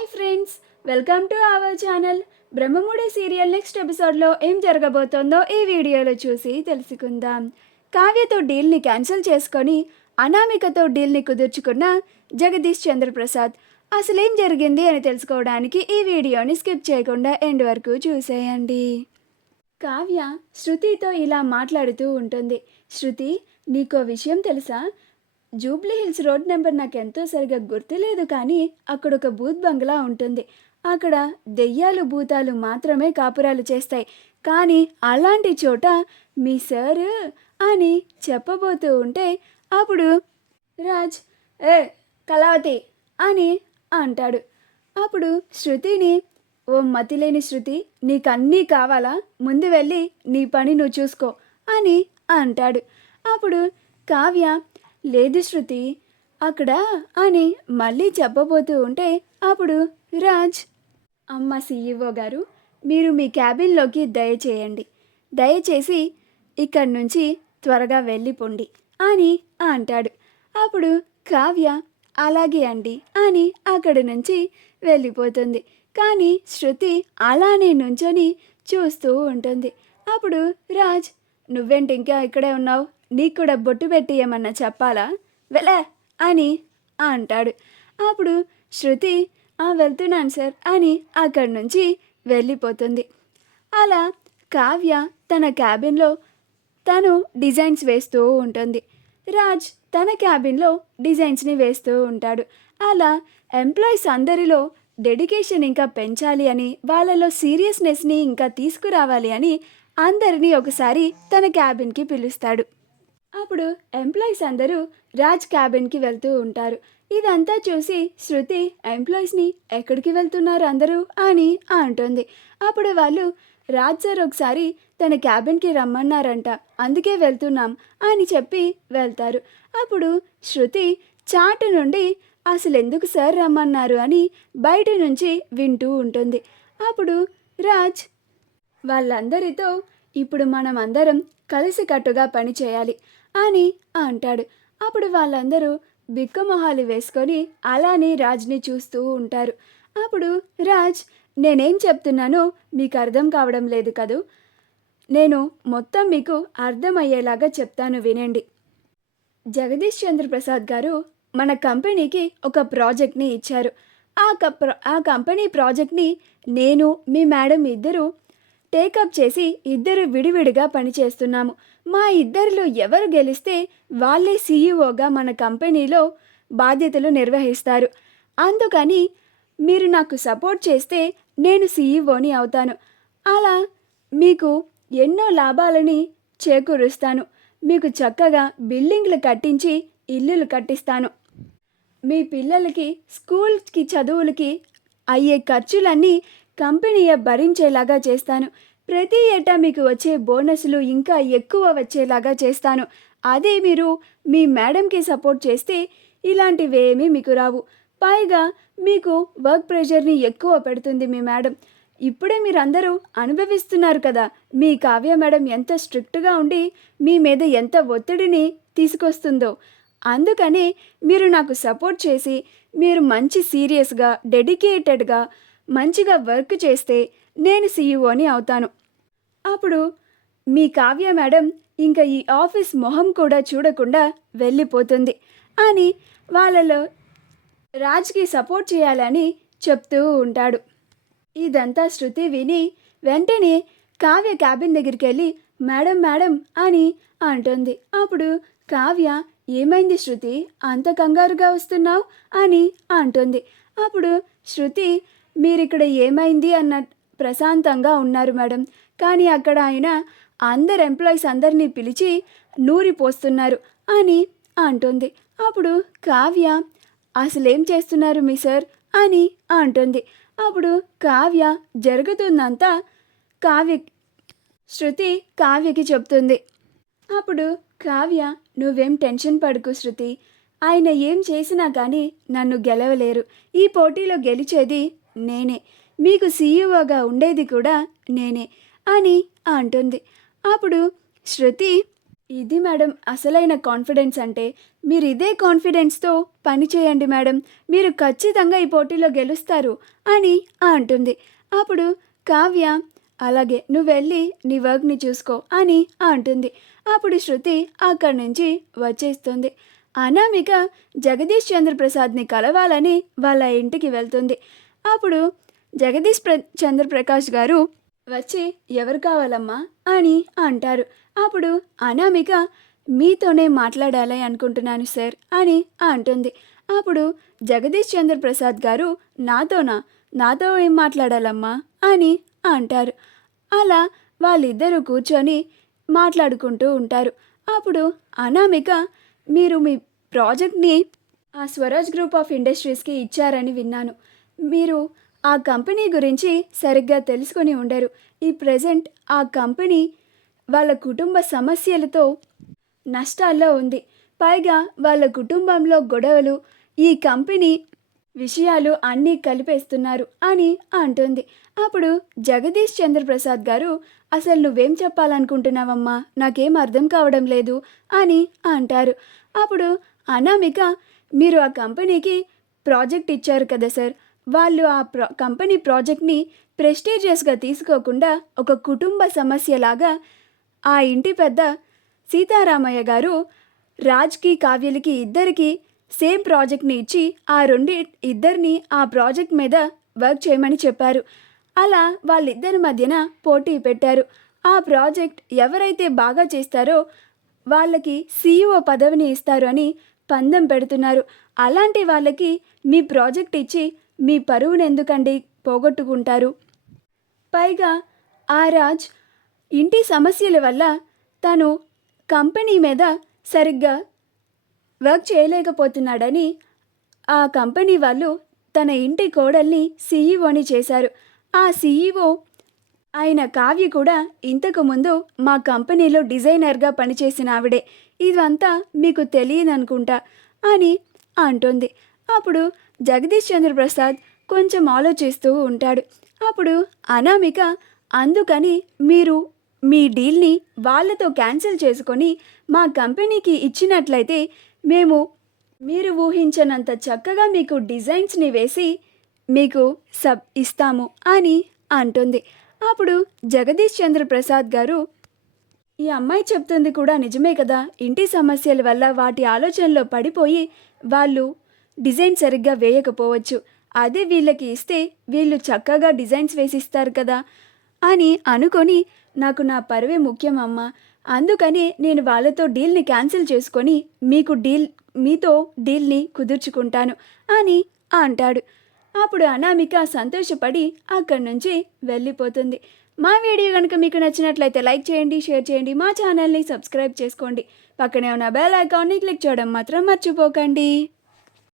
Hi friends, welcome to our channel. Brahmamudi serial next ఎపిసోడ్లో ఏం జరగబోతోందో ఈ వీడియోలో చూసి తెలుసుకుందాం. కావ్యతో డీల్ని క్యాన్సిల్ చేసుకొని అనామికతో డీల్ని కుదుర్చుకున్న జగదీష్ చంద్రప్రసాద్ అసలేం జరిగింది అని తెలుసుకోవడానికి ఈ వీడియోని స్కిప్ చేయకుండా ఎండ్ వరకు చూసేయండి. కావ్య శృతితో ఇలా మాట్లాడుతూ ఉంటుంది. శృతి, నీకో విషయం తెలుసా? జూబ్లీ హిల్స్ రోడ్ నెంబర్ నాకు ఎంతో సరిగా గుర్తులేదు, కానీ అక్కడ ఒక బూత్ బంగ్లా ఉంటుంది. అక్కడ దెయ్యాలు భూతాలు మాత్రమే కాపురాలు చేస్తాయి. కానీ అలాంటి చోట మీ సార్ అని చెప్పబోతూ ఉంటే అప్పుడు రాజ్ ఏ కళావతి అని అంటాడు. అప్పుడు శృతిని, ఓ మతిలేని శృతి, నీకన్నీ కావాలా? ముందు వెళ్ళి నీ పని నువ్వు చూసుకో అని అంటాడు. అప్పుడు కావ్య, లేదు శృతి అక్కడ అని మళ్ళీ చెప్పబోతూ ఉంటే అప్పుడు రాజ్, అమ్మ సీఈఓ గారు, మీరు మీ క్యాబిన్లోకి దయచేయండి, దయచేసి ఇక్కడి నుంచి త్వరగా వెళ్ళిపోండి అని అంటాడు. అప్పుడు కావ్య అలాగే అండి అని అక్కడి నుంచి వెళ్ళిపోతుంది. కానీ శృతి అలానే నుంచొని చూస్తూ ఉంటుంది. అప్పుడు రాజ్, నువ్వేంటి ఇంకా ఇక్కడే ఉన్నావు? నీకు కూడా బొట్టు పెట్టి ఏమన్నా చెప్పాలా? వెళ్ళే అని అంటాడు. అప్పుడు శృతి, వెళ్తున్నాను సార్ అని అక్కడి నుంచి వెళ్ళిపోతుంది. అలా కావ్య తన క్యాబిన్లో తను డిజైన్స్ వేస్తూ ఉంటుంది. రాజ్ తన క్యాబిన్లో డిజైన్స్ని వేస్తూ ఉంటాడు. అలా ఎంప్లాయీస్ అందరిలో డెడికేషన్ ఇంకా పెంచాలి అని, వాళ్ళలో సీరియస్నెస్ని ఇంకా తీసుకురావాలి అని అందరినీ ఒకసారి తన క్యాబిన్కి పిలుస్తాడు. అప్పుడు ఎంప్లాయీస్ అందరూ రాజ్ క్యాబిన్కి వెళ్తూ ఉంటారు. ఇదంతా చూసి శృతి ఎంప్లాయీస్ని, ఎక్కడికి వెళ్తున్నారు అందరూ అని అంటుంది. అప్పుడు వాళ్ళు, రాజ్ సార్ ఒకసారి తన క్యాబిన్కి రమ్మన్నారంట, అందుకే వెళ్తున్నాం అని చెప్పి వెళ్తారు. అప్పుడు శృతి చాటు నుండి అసలు ఎందుకు సార్ రమ్మన్నారు అని బయట నుంచి వింటూ ఉంటుంది. అప్పుడు రాజ్, వాళ్ళందరితో ఇప్పుడు మనం అందరం కలిసికట్టుగా పని చేయాలి అని అంటాడు. అప్పుడు వాళ్ళందరూ బిక్కమొహాలు వేసుకొని అలానే రాజ్ని చూస్తూ ఉంటారు. అప్పుడు రాజ్, నేనేం చెప్తున్నానో మీకు అర్థం కావడం లేదు కదూ, నేను మొత్తం మీకు అర్థమయ్యేలాగా చెప్తాను వినండి. జగదీష్ చంద్రప్రసాద్ గారు మన కంపెనీకి ఒక ప్రాజెక్ట్ని ఇచ్చారు. ఆ కంపెనీ ప్రాజెక్ట్ని నేను మీ మేడం ఇద్దరు టేకప్ చేసి ఇద్దరు విడివిడిగా పనిచేస్తున్నాము. మా ఇద్దరిలో ఎవరు గెలిస్తే వాళ్ళే సీఈఓగా మన కంపెనీలో బాధ్యతలు నిర్వహిస్తారు. అందుకని మీరు నాకు సపోర్ట్ చేస్తే నేను సీఈఓని అవుతాను. అలా మీకు ఎన్నో లాభాలని చేకూరుస్తాను. మీకు చక్కగా బిల్డింగ్లు కట్టించి ఇల్లులు కట్టిస్తాను. మీ పిల్లలకి స్కూల్కి చదువులకి అయ్యే ఖర్చులన్నీ కంపెనీయే భరించేలాగా చేస్తాను. ప్రతి ఏటా మీకు వచ్చే బోనస్లు ఇంకా ఎక్కువ వచ్చేలాగా చేస్తాను. అదే మీరు మీ మేడంకి సపోర్ట్ చేస్తే ఇలాంటివేమీ మీకు రావు. పైగా మీకు వర్క్ ప్రెషర్ని ఎక్కువ పెడుతుంది మీ మేడం. ఇప్పుడే మీరందరూ అనుభవిస్తున్నారు కదా, మీ కావ్య మేడం ఎంత స్ట్రిక్ట్గా ఉండి మీ మీద ఎంత ఒత్తిడిని తీసుకొస్తుందో. అందుకనే మీరు నాకు సపోర్ట్ చేసి మీరు మంచి సీరియస్గా డెడికేటెడ్గా మంచిగా వర్క్ చేస్తే నేను సీఈఓని అవుతాను. అప్పుడు మీ కావ్య మేడం ఇంకా ఈ ఆఫీస్ మొహం కూడా చూడకుండా వెళ్ళిపోతుంది అని వాళ్ళలో రాజ్కి సపోర్ట్ చేయాలని చెప్తూ ఉంటాడు. ఇదంతా శృతి విని వెంటనే కావ్య క్యాబిన్ దగ్గరికి వెళ్ళి, మేడం మేడం అని అంటుంది. అప్పుడు కావ్య, ఏమైంది శృతి, అంత కంగారుగా వస్తున్నావు అని అంటుంది. అప్పుడు శృతి, మీరిక్కడ ఏమైంది అన్న ప్రశాంతంగా ఉన్నారు మేడం, కానీ అక్కడ ఆయన అందరు ఎంప్లాయీస్ అందరినీ పిలిచి నూరి పోస్తున్నారు అని అంటుంది. అప్పుడు కావ్య, అసలేం చేస్తున్నారు మీ సార్ అని అంటుంది. అప్పుడు కావ్య జరుగుతుందంతా శృతి కావ్యకి చెప్తుంది. అప్పుడు కావ్య, నువ్వేం టెన్షన్ పడుకు శృతి, ఆయన ఏం చేసినా కానీ నన్ను గెలవలేరు. ఈ పోటీలో గెలిచేది నేనే, మీకు సీఈఓగా ఉండేది కూడా నేనే అని అంటుంది. అప్పుడు శృతి, ఇది మేడం అసలైన కాన్ఫిడెన్స్ అంటే. మీరు ఇదే కాన్ఫిడెన్స్‌తో పని చేయండి మేడం. మీరు ఖచ్చితంగా ఈ పోటీలో గెలుస్తారు అని అంటుంది. అప్పుడు కావ్య అలాగే నువ్వెళ్ళి నీ వర్క్‌ని చూసుకో అని అంటుంది. అప్పుడు శృతి అక్కడి నుంచి వచ్చేస్తుంది. అనామిక జగదీష్ చంద్ర ప్రసాద్‌ని కలవాలని వాళ్ళ ఇంటికి వెళ్తుంది. అప్పుడు చంద్రప్రకాష్ గారు వచ్చి ఎవరు కావాలమ్మా అని అంటారు. అప్పుడు అనామిక మీతోనే మాట్లాడాలి అనుకుంటున్నాను సార్ అని అంటుంది. అప్పుడు జగదీష్ చంద్ర ప్రసాద్ గారు నాతోనా, నాతో ఏం మాట్లాడాలమ్మా అని అంటారు. అలా వాళ్ళిద్దరూ కూర్చొని మాట్లాడుకుంటూ ఉంటారు. అప్పుడు అనామిక మీరు మీ ప్రాజెక్ట్ని ఆ స్వరాజ్ గ్రూప్ ఆఫ్ ఇండస్ట్రీస్కి ఇచ్చారని విన్నాను. మీరు ఆ కంపెనీ గురించి సరిగ్గా తెలుసుకొని ఉండరు. ఈ ప్రెజెంట్ ఆ కంపెనీ వాళ్ళ కుటుంబ సమస్యలతో నష్టాల్లో ఉంది. పైగా వాళ్ళ కుటుంబంలో గొడవలు, ఈ కంపెనీ విషయాలు అన్నీ కలిపేస్తున్నారు అని అంటుంది. అప్పుడు జగదీష్ చంద్రప్రసాద్ గారు అసలు నువ్వేం చెప్పాలనుకుంటున్నావమ్మా, నాకేం అర్థం కావడం లేదు అని అంటారు. అప్పుడు అనామిక మీరు ఆ కంపెనీకి ప్రాజెక్ట్ ఇచ్చారు కదా సార్, వాళ్ళు ఆ కంపెనీ ప్రాజెక్ట్ని ప్రెస్టీజియస్గా తీసుకోకుండా ఒక కుటుంబ సమస్యలాగా ఆ ఇంటి పెద్ద సీతారామయ్య గారు రాజ్కి కావ్యలకి ఇద్దరికి సేమ్ ప్రాజెక్ట్ని ఇచ్చి ఇద్దరిని ఆ ప్రాజెక్ట్ మీద వర్క్ చేయమని చెప్పారు. అలా వాళ్ళిద్దరి మధ్యన పోటీ పెట్టారు. ఆ ప్రాజెక్ట్ ఎవరైతే బాగా చేస్తారో వాళ్ళకి CEO పదవిని ఇస్తారు అని పందెం పెడుతున్నారు. అలాంటి వాళ్ళకి మీ ప్రాజెక్ట్ ఇచ్చి మీ పరువును ఎందుకండి పోగొట్టుకుంటారు? పైగా ఆ రాజ్ ఇంటి సమస్యల వల్ల తను కంపెనీ మీద సరిగ్గా వర్క్ చేయలేకపోతున్నాడని ఆ కంపెనీ వాళ్ళు తన ఇంటి కోడల్ని CEOని చేశారు. ఆ CEO ఆయన కావ్య కూడా ఇంతకుముందు మా కంపెనీలో డిజైనర్గా పనిచేసిన ఆవిడే. ఇదంతా మీకు తెలియదనుకుంటా అని అంటుంది. అప్పుడు జగదీష్ చంద్రప్రసాద్ కొంచెం ఆలోచిస్తూ ఉంటాడు. అప్పుడు అనామిక అందుకని మీరు మీ డీల్ని వాళ్ళతో క్యాన్సిల్ చేసుకొని మా కంపెనీకి ఇచ్చినట్లయితే మేము మీరు ఊహించనంత చక్కగా మీకు డిజైన్స్ని వేసి మీకు ఇస్తాము అని అంటుంది. అప్పుడు జగదీష్ చంద్ర ప్రసాద్ గారు ఈ అమ్మాయి చెప్తుంది కూడా నిజమే కదా, ఇంటి సమస్యల వల్ల వాటి ఆలోచనలో పడిపోయి వాళ్ళు డిజైన్ సరిగ్గా వేయకపోవచ్చు, అదే వీళ్ళకి ఇస్తే వీళ్ళు చక్కగా డిజైన్స్ వేసిస్తారు కదా అని అనుకొని నాకు నా పరువే ముఖ్యం అమ్మ, అందుకని నేను వాళ్ళతో డీల్ని క్యాన్సిల్ చేసుకొని మీతో డీల్ని కుదుర్చుకుంటాను అని అంటాడు. అప్పుడు అనామిక సంతోషపడి అక్కడి నుంచి వెళ్ళిపోతుంది. మా వీడియో కనుక మీకు నచ్చినట్లయితే లైక్ చేయండి, షేర్ చేయండి, మా ఛానల్ని సబ్స్క్రైబ్ చేసుకోండి, పక్కనే ఉన్న బెల్ ఐకాన్ని క్లిక్ చేయడం మాత్రం మర్చిపోకండి.